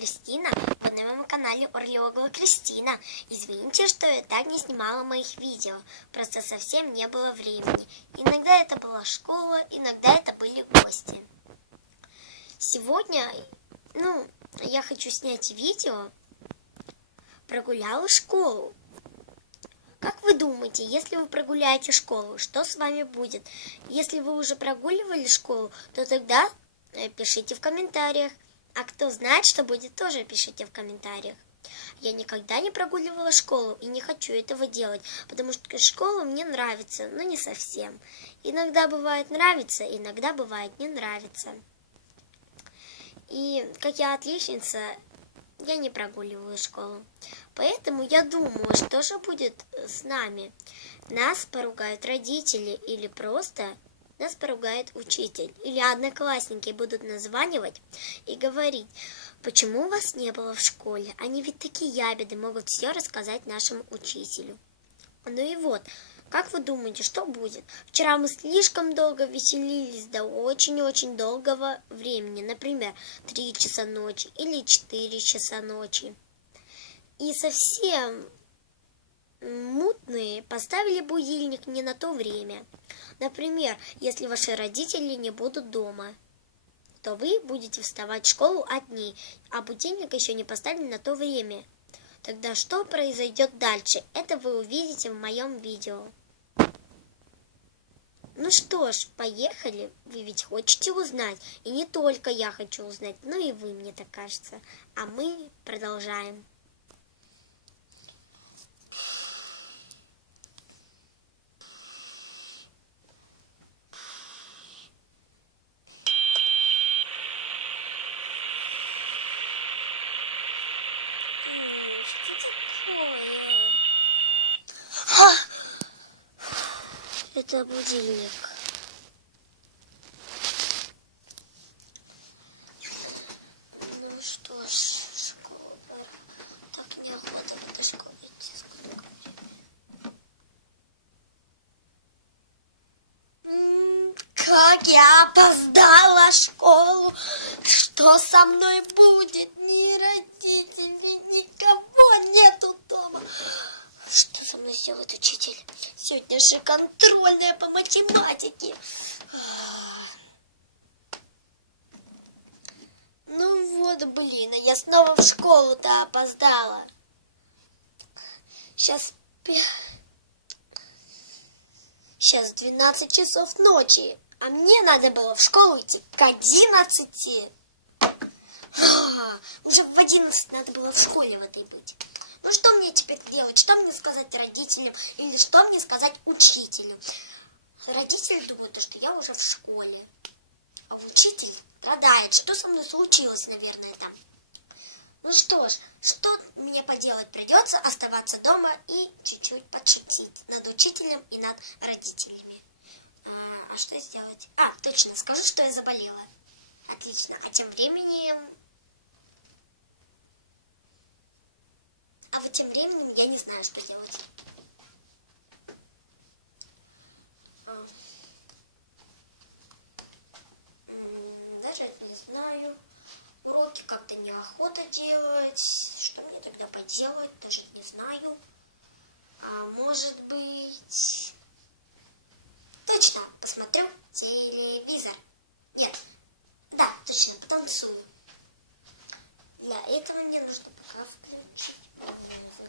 Кристина, вы на моем канале Орлеогова Кристина. Извините, что я так не снимала моих видео, просто совсем не было времени. Иногда это была школа, иногда это были гости. Сегодня, я хочу снять видео «Прогуляла школу». Как вы думаете, если вы прогуляете школу, что с вами будет? Если вы уже прогуливали школу, то тогда пишите в комментариях. А кто знает, что будет, тоже пишите в комментариях. Я никогда не прогуливала школу и не хочу этого делать, потому что школа мне нравится, но не совсем. Иногда бывает нравится, иногда бывает не нравится. И как я отличница, я не прогуливаю школу. Поэтому я думаю, что же будет с нами. Нас поругают родители или просто нас поругает учитель. Или одноклассники будут названивать и говорить: почему вас не было в школе? Они ведь такие ябеды, могут все рассказать нашему учителю. Ну и вот, как вы думаете, что будет? Вчера мы слишком долго веселились до очень-очень долгого времени. Например, 3 часа ночи или 4 часа ночи. И совсем мутные поставили будильник не на то время. Например, если ваши родители не будут дома, то вы будете вставать в школу одни, а будильник еще не поставили на то время. Тогда что произойдет дальше? Это вы увидите в моем видео. Ну что ж, поехали. Вы ведь хотите узнать. И не только я хочу узнать, но и вы, мне так кажется. А мы продолжаем. Это будильник. Ну что ж, школа. Так неохота в эту школу идти. Как я опоздала в школу! Что со мной будет? Ни родителей, никого нету дома. Что со мной сделает учитель? Сегодня же контрольная по математике. Ну вот, блин, а я снова в школу-то опоздала. Сейчас 12 часов ночи, а мне надо было в школу идти к 11. Уже в 11 надо было в школе в этой быть. Ну что мне теперь делать? Что мне сказать родителям? Или что мне сказать учителю? Родители думают, что я уже в школе. А учитель страдает. Что со мной случилось, наверное, там? Ну что ж, что мне поделать? Придется оставаться дома и чуть-чуть подшутить над учителем и над родителями. А что сделать? Точно, скажу, что я заболела. Отлично. А тем временем я не знаю, что делать. Даже не знаю. Уроки как-то неохота делать. Что мне тогда поделать? Даже не знаю. Может быть... Точно, посмотрю телевизор. Нет. Да, точно, потанцую. Для этого мне нужно пока включить музыку.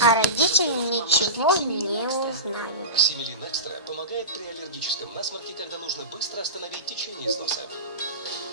А родители ничего не узнают. Семилин Экстра помогает при аллергическом насморке, когда нужно быстро остановить течение из носа.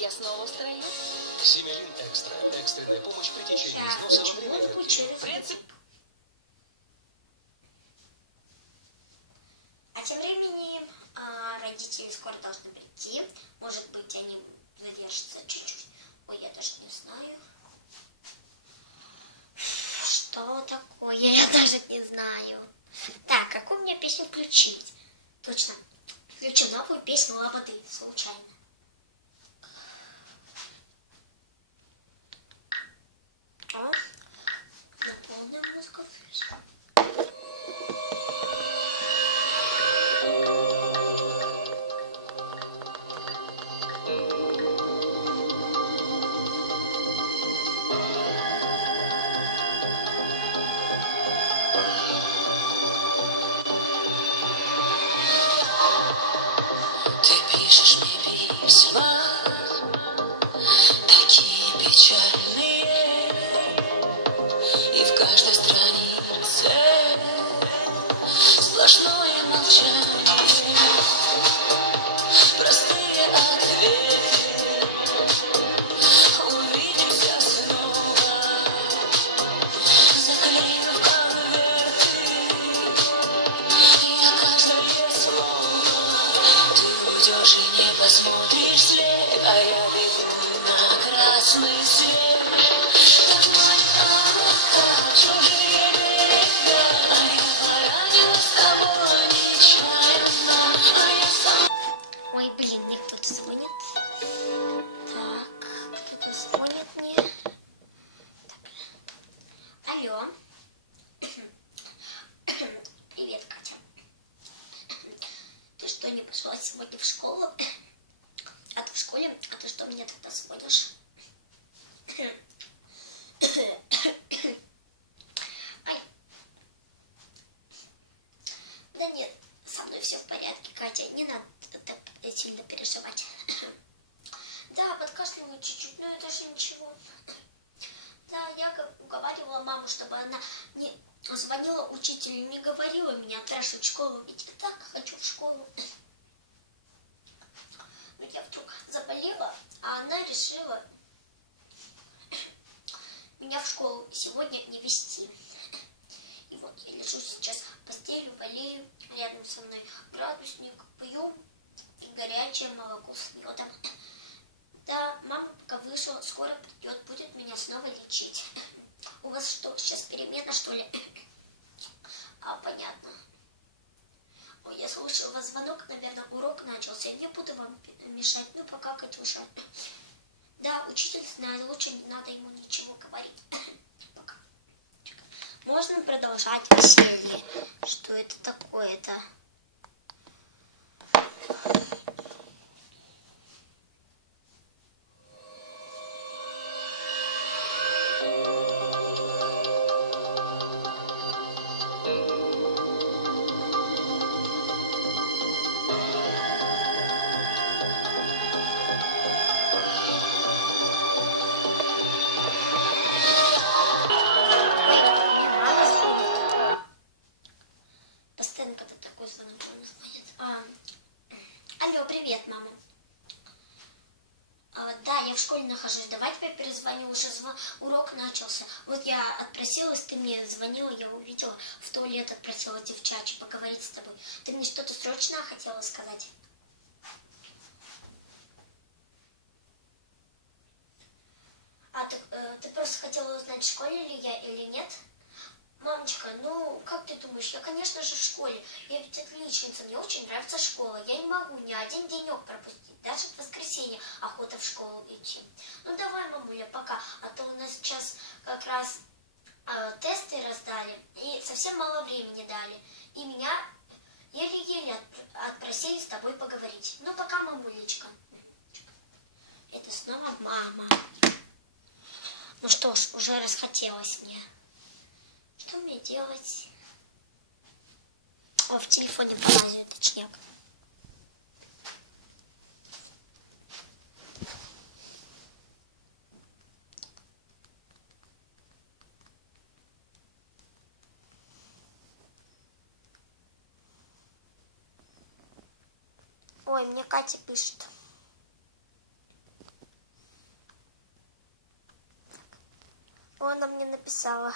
Я снова в строю. Семилин Экстра. Экстренная помощь при течении из носа во время аллергии. А тем временем родители скоро должны прийти. Может быть, они задержатся чуть-чуть. Ой, я даже не знаю. Что такое? Я даже не знаю. Так, какую мне песню включить? Точно. Включу новую песню Лободы. Случайно. На полную музыку. Пишешь мне письма, такие печальные, и в каждой странице сплошное молчание, простые ответы. Увидимся снова, заклеив конверты. Я каждое слово, ты уйдешь и не посмотришь вслед, а я бегу на красный свет. Как маленькая, чужие берега, а я поранилась с тобой нечаянно, а я сама. Ой, блин, мне кто-то звонит. Так, кто-то звонит мне. Так. Алло. Привет, Катя. Ты что, не пошла сегодня в школу? А ты в школе? А ты что мне тогда звонишь? Ай. Да нет, со мной все в порядке, Катя. Не надо так сильно переживать. Да, подкашливаю чуть-чуть, но это же ничего. Да, я уговаривала маму, чтобы она не звонила учителю, не говорила меня отправить в школу, ведь я так хочу в школу. Но я вдруг заболела, а она решила меня в школу сегодня не везти. И вот я лежу сейчас в постели, болею, рядом со мной градусник, пью горячее молоко с медом. Да, мама пока вышла, скоро придет, будет меня снова лечить. У вас что, сейчас перемена, что ли? А, понятно. Ой, я слушаю, у вас звонок, наверное, урок начался. Я не буду вам мешать, ну, пока, Катюша. Да, учитель знает, лучше не надо ему ничего говорить. Пока. Можно продолжать веселье. Что это такое-то? Постоянно когда такой звонок звонит. Алло, привет, мама. Да, я в школе нахожусь. Давай тебе перезвоню, уже урок начался. Вот я отпросилась, ты мне звонила, я увидела, в туалет отпросила девчачью поговорить с тобой. Ты мне что-то срочно хотела сказать? Ты просто хотела узнать, в школе ли я или нет? Мамочка, ну, как ты думаешь, я, конечно же, в школе. Я ведь отличница, мне очень нравится школа. Я не могу ни один денек пропустить, даже в воскресенье охота в школу идти. Ну, давай, мамуля, пока, а то у нас сейчас как раз тесты раздали, и совсем мало времени дали. И меня еле-еле отпросили с тобой поговорить. Ну, пока, мамулечка. Это снова мама. Ну что ж, уже расхотелось мне. Что мне делать? О, в телефоне полазит точняк. Ой, мне Катя пишет. Она мне написала: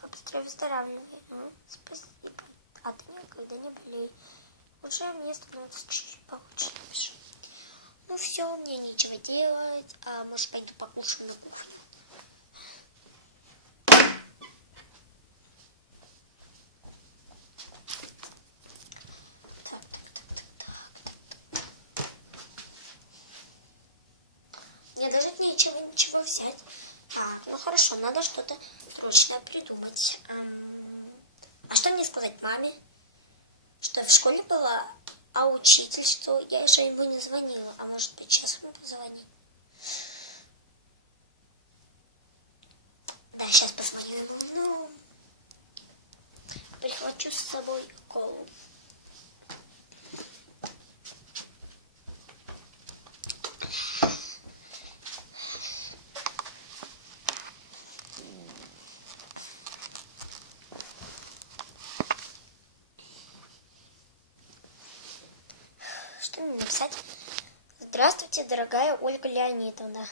побыстрее выздоравливай. Спасибо. А ты никогда не болей. Уже мне становится чуть получше. Напишу. Ну все, мне нечего делать. Может, пойду покушаю на кухне. Мне даже ничего взять. Ну хорошо, надо что-то срочно придумать. А что мне сказать маме? Что я в школе была, а учитель, что я же его не звонила. А может быть, сейчас ему позвонить? Да, сейчас позвоню ему. Ну, прихвачу с собой колу. написать. Здравствуйте, дорогая Ольга Леонидовна.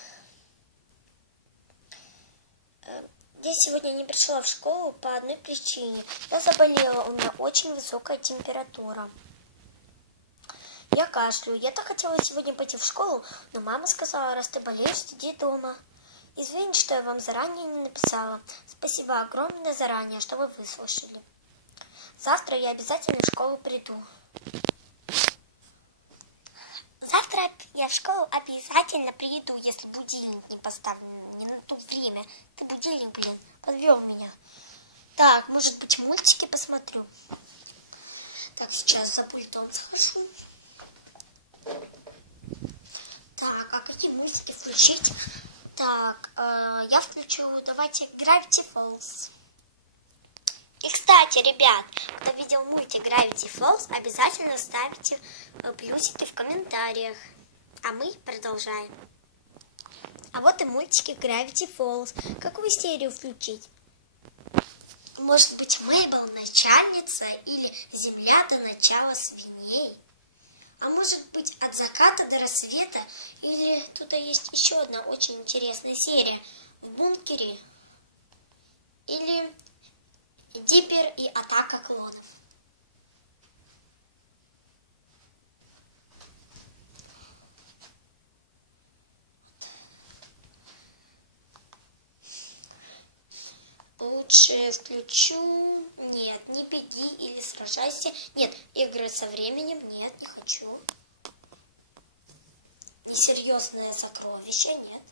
Я сегодня не пришла в школу по одной причине. Я заболела, у меня очень высокая температура. Я кашляю. Я так хотела сегодня пойти в школу, но мама сказала, раз ты болеешь, сиди дома. Извините, что я вам заранее не написала. Спасибо огромное заранее, что вы выслушали. Завтра я обязательно в школу приду. Завтра я в школу обязательно приеду, если будильник не поставлен не на то время. Ты будильник, блин, подвел меня. Так, может быть, мультики посмотрю. Так, сейчас за пультом схожу. Так, а какие мультики включить? Так, я включу, давайте, Gravity Falls. И, кстати, ребят, кто видел мультик Gravity Falls, обязательно ставьте плюсики в комментариях. А мы продолжаем. А вот и мультики Gravity Falls. Какую серию включить? Может быть, Мейбл начальница или Земля до начала свиней? А может быть, от заката до рассвета? Или тут есть еще одна очень интересная серия. В бункере. Или Диппер и атака клонов. Лучше включу... Нет, не беги или сражайся. Нет, игры со временем. Нет, не хочу. Несерьезное сокровище. Нет.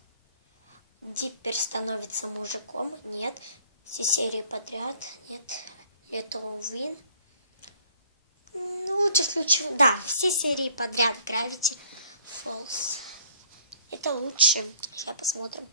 Диппер становится мужиком. Нет. Все серии подряд. Нет. Little Win. Ну, лучше включу... Да, все серии подряд. Gravity Falls. Это лучше. Сейчас посмотрим.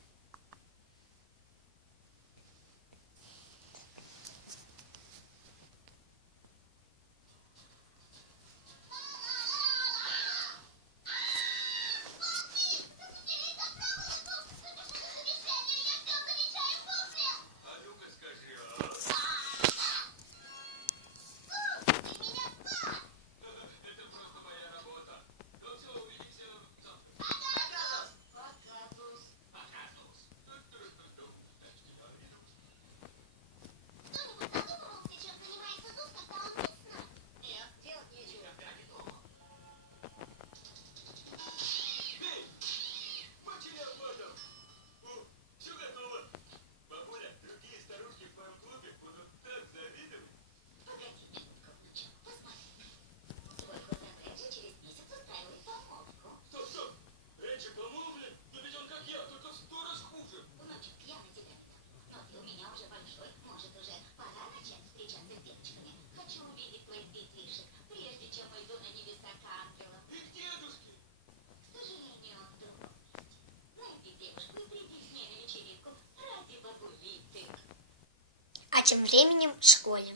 А тем временем в школе.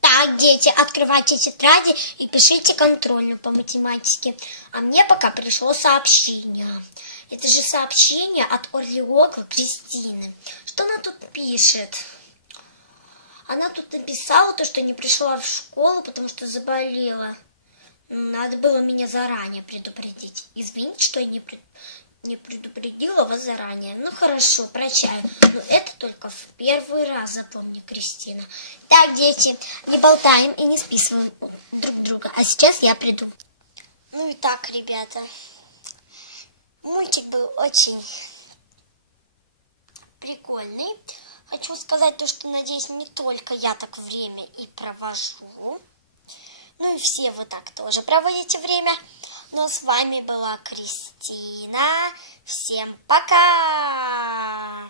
Так, дети, открывайте тетради и пишите контрольную по математике. А мне пока пришло сообщение. Это же сообщение от орнитолога Кристины. Что она тут пишет? Она тут написала то, что не пришла в школу, потому что заболела. Надо было меня заранее предупредить. Извините, что я не предупредила вас заранее. Ну хорошо, прощаю. Но это только в первый раз, запомни, Кристина. Так, дети, не болтаем и не списываем друг друга. А сейчас я приду. Ну и так, ребята. Мультик был очень прикольный. Хочу сказать то, что, надеюсь, не только я так время и провожу. Ну и все вы так тоже проводите время. Но с вами была Кристина. Всем пока!